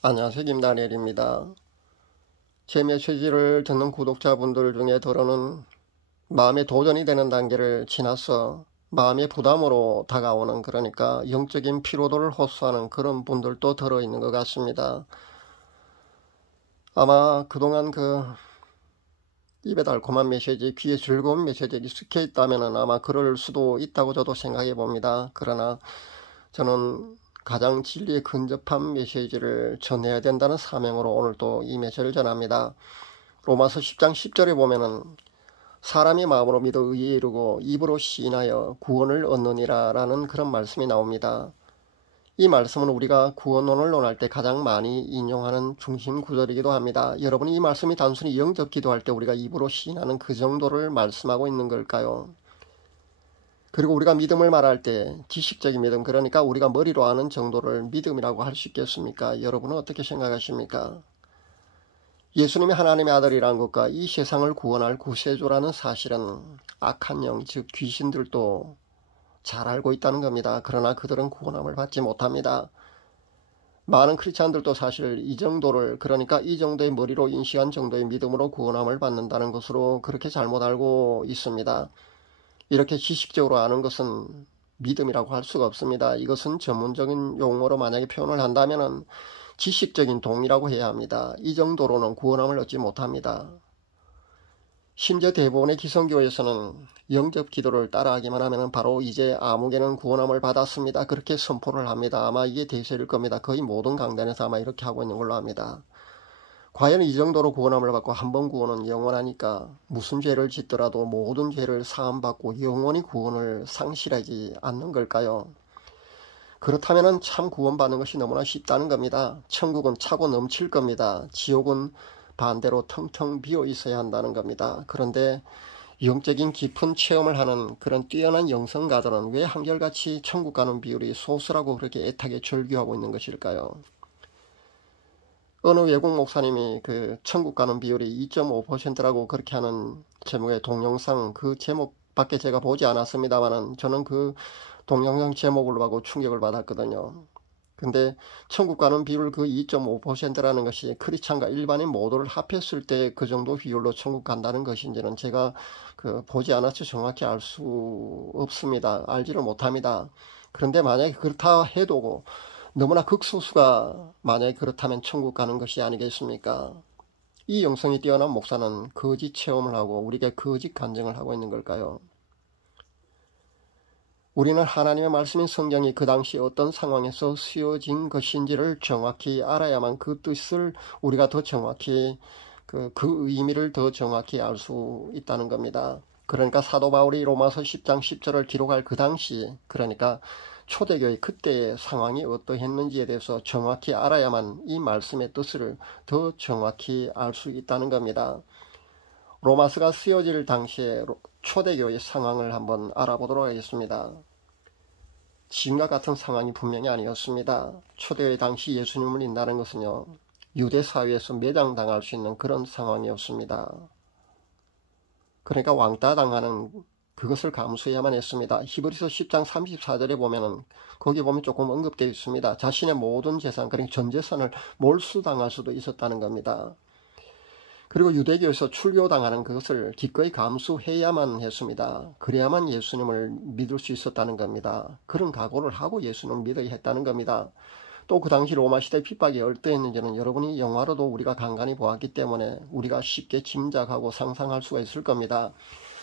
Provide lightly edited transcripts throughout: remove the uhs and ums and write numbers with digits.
안녕하세요. 김다니엘입니다. 제 메시지를 듣는 구독자분들 중에 더러는 마음에 도전이 되는 단계를 지나서 마음의 부담으로 다가오는, 그러니까 영적인 피로도를 호소하는 그런 분들도 들어있는 것 같습니다. 아마 그동안 입에 달콤한 메시지, 귀에 즐거운 메시지에 익숙해 있다면 아마 그럴 수도 있다고 저도 생각해 봅니다. 그러나 저는 가장 진리에 근접한 메시지를 전해야 된다는 사명으로 오늘 또 이 메시지를 전합니다. 로마서 10장 10절에 보면은 사람이 마음으로 믿어 의에 이르고 입으로 시인하여 구원을 얻느니라 라는 그런 말씀이 나옵니다. 이 말씀은 우리가 구원론을 논할 때 가장 많이 인용하는 중심 구절이기도 합니다. 여러분, 이 말씀이 단순히 영접 기도할 때 우리가 입으로 시인하는 그 정도를 말씀하고 있는 걸까요? 그리고 우리가 믿음을 말할 때 지식적인 믿음, 그러니까 우리가 머리로 아는 정도를 믿음이라고 할 수 있겠습니까? 여러분은 어떻게 생각하십니까? 예수님이 하나님의 아들이라는 것과 이 세상을 구원할 구세주라는 사실은 악한 영, 즉 귀신들도 잘 알고 있다는 겁니다. 그러나 그들은 구원함을 받지 못합니다. 많은 크리스찬들도 사실 이 정도를, 그러니까 이 정도의 머리로 인식한 정도의 믿음으로 구원함을 받는다는 것으로 그렇게 잘못 알고 있습니다. 이렇게 지식적으로 아는 것은 믿음이라고 할 수가 없습니다. 이것은 전문적인 용어로 만약에 표현을 한다면 지식적인 동의라고 해야 합니다. 이 정도로는 구원함을 얻지 못합니다. 심지어 대부분의 기성교에서는 영접 기도를 따라하기만 하면 바로 이제 아무개는 구원함을 받았습니다, 그렇게 선포를 합니다. 아마 이게 대세일 겁니다. 거의 모든 강단에서 아마 이렇게 하고 있는 걸로 압니다. 과연 이 정도로 구원함을 받고 한 번 구원은 영원하니까 무슨 죄를 짓더라도 모든 죄를 사함받고 영원히 구원을 상실하지 않는 걸까요? 그렇다면 참 구원받는 것이 너무나 쉽다는 겁니다. 천국은 차고 넘칠 겁니다. 지옥은 반대로 텅텅 비어 있어야 한다는 겁니다. 그런데 영적인 깊은 체험을 하는 그런 뛰어난 영성가들은 왜 한결같이 천국 가는 비율이 소수라고 그렇게 애타게 절규하고 있는 것일까요? 어느 외국 목사님이 천국 가는 비율이 2.5%라고 그렇게 하는 제목의 동영상, 그 제목밖에 제가 보지 않았습니다만은 저는 그 동영상 제목을 보고 충격을 받았거든요. 근데 천국 가는 비율 그 2.5%라는 것이 크리스찬과 일반인 모두를 합했을 때 그 정도 비율로 천국 간다는 것인지는 제가 보지 않아서 정확히 알 수 없습니다. 알지를 못합니다. 그런데 만약에 그렇다 해도 너무나 극소수가 만약에 그렇다면 천국 가는 것이 아니겠습니까? 이 영성이 뛰어난 목사는 거짓 체험을 하고 우리에게 거짓 간증을 하고 있는 걸까요? 우리는 하나님의 말씀인 성경이 그 당시 어떤 상황에서 쓰여진 것인지를 정확히 알아야만 그 뜻을 우리가 더 정확히 그 의미를 더 정확히 알 수 있다는 겁니다. 그러니까 사도 바울이 로마서 10장 10절을 기록할 그 당시, 그러니까 초대교회 그때의 상황이 어떠했는지에 대해서 정확히 알아야만 이 말씀의 뜻을 더 정확히 알 수 있다는 겁니다. 로마서가 쓰여질 당시에 초대교회의 상황을 한번 알아보도록 하겠습니다. 지금과 같은 상황이 분명히 아니었습니다. 초대교회 당시 예수님을 믿는다는 것은요, 유대 사회에서 매장당할 수 있는 그런 상황이었습니다. 그러니까 왕따 당하는 그것을 감수해야만 했습니다. 히브리서 10장 34절에 보면은 거기 보면 조금 언급되어 있습니다. 자신의 모든 재산, 그러니까 전 재산을 몰수당할 수도 있었다는 겁니다. 그리고 유대교에서 출교당하는 그것을 기꺼이 감수해야만 했습니다. 그래야만 예수님을 믿을 수 있었다는 겁니다. 그런 각오를 하고 예수님을 믿어야 했다는 겁니다. 또 그 당시 로마 시대 핍박이 어떠했는지는 여러분이 영화로도 우리가 간간히 보았기 때문에 우리가 쉽게 짐작하고 상상할 수가 있을 겁니다.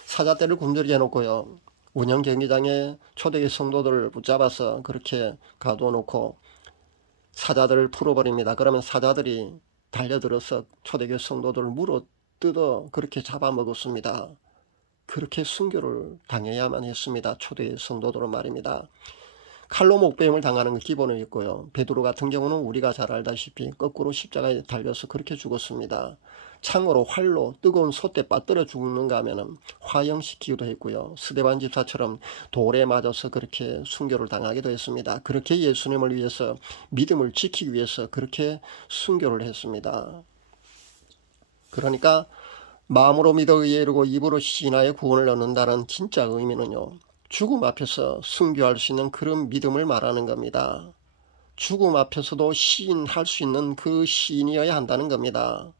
사자떼를 굶주리게 해놓고요, 운영 경기장에 초대교회 성도들을 붙잡아서 그렇게 가둬놓고 사자들을 풀어버립니다. 그러면 사자들이 달려들어서 초대교회 성도들을 물어뜯어 그렇게 잡아먹었습니다. 그렇게 순교를 당해야만 했습니다. 초대교회 성도들은 말입니다. 칼로 목베임을 당하는 건 기본에 있고요. 베드로 같은 경우는 우리가 잘 알다시피 거꾸로 십자가에 달려서 그렇게 죽었습니다. 창으로, 활로, 뜨거운 솥에 빠뜨려 죽는가 하면은 화형시키기도 했고요. 스데반 집사처럼 돌에 맞아서 그렇게 순교를 당하기도 했습니다. 그렇게 예수님을 위해서, 믿음을 지키기 위해서 그렇게 순교를 했습니다. 그러니까 마음으로 믿어 의에 이르고 입으로 시인하여 구원을 얻는다는 진짜 의미는요, 죽음 앞에서 순교할 수 있는 그런 믿음을 말하는 겁니다. 죽음 앞에서도 시인할 수 있는 그 시인이어야 한다는 겁니다.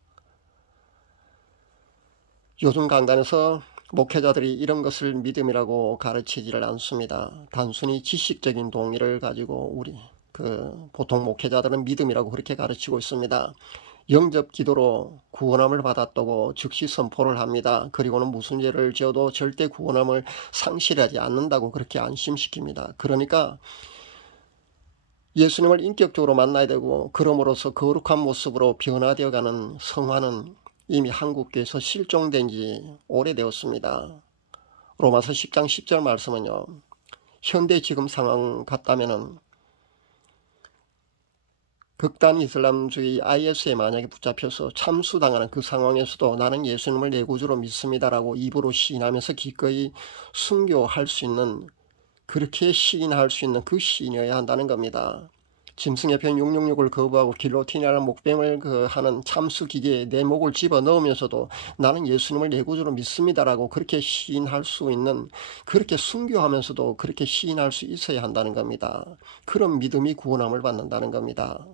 요즘 강단에서 목회자들이 이런 것을 믿음이라고 가르치지를 않습니다. 단순히 지식적인 동의를 가지고 보통 목회자들은 믿음이라고 그렇게 가르치고 있습니다. 영접 기도로 구원함을 받았다고 즉시 선포를 합니다. 그리고는 무슨 죄를 지어도 절대 구원함을 상실하지 않는다고 그렇게 안심시킵니다. 그러니까 예수님을 인격적으로 만나야 되고 그럼으로써 거룩한 모습으로 변화되어가는 성화는 이미 한국교회에서 실종된 지 오래되었습니다. 로마서 10장 10절 말씀은요, 현대 지금 상황 같다면은 극단 이슬람주의 IS에 만약에 붙잡혀서 참수당하는 그 상황에서도 나는 예수님을 내 구주로 믿습니다라고 입으로 시인하면서 기꺼이 순교할 수 있는, 그렇게 시인할 수 있는 그 시인이어야 한다는 겁니다. 짐승의 편 666을 거부하고 길로틴이라는 목뱀을 하는 참수기계에 내 목을 집어넣으면서도 나는 예수님을 내 구주로 믿습니다라고 그렇게 시인할 수 있는, 그렇게 순교하면서도 그렇게 시인할 수 있어야 한다는 겁니다. 그런 믿음이 구원함을 받는다는 겁니다.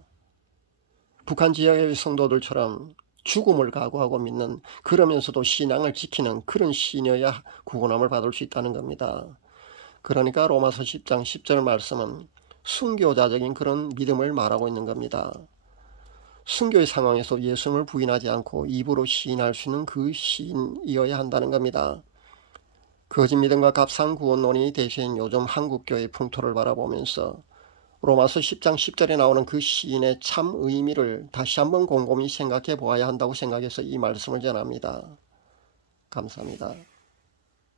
북한 지역의 성도들처럼 죽음을 각오하고 믿는, 그러면서도 신앙을 지키는 그런 시인이어야 구원함을 받을 수 있다는 겁니다. 그러니까 로마서 10장 10절 말씀은 순교자적인 그런 믿음을 말하고 있는 겁니다. 순교의 상황에서 예수님을 부인하지 않고 입으로 시인할 수 있는 그 시인이어야 한다는 겁니다. 거짓 믿음과 값싼 구원론이 대세인 요즘 한국교회의 풍토를 바라보면서 로마서 10장 10절에 나오는 그 시인의 참 의미를 다시 한번 곰곰이 생각해 보아야 한다고 생각해서 이 말씀을 전합니다. 감사합니다.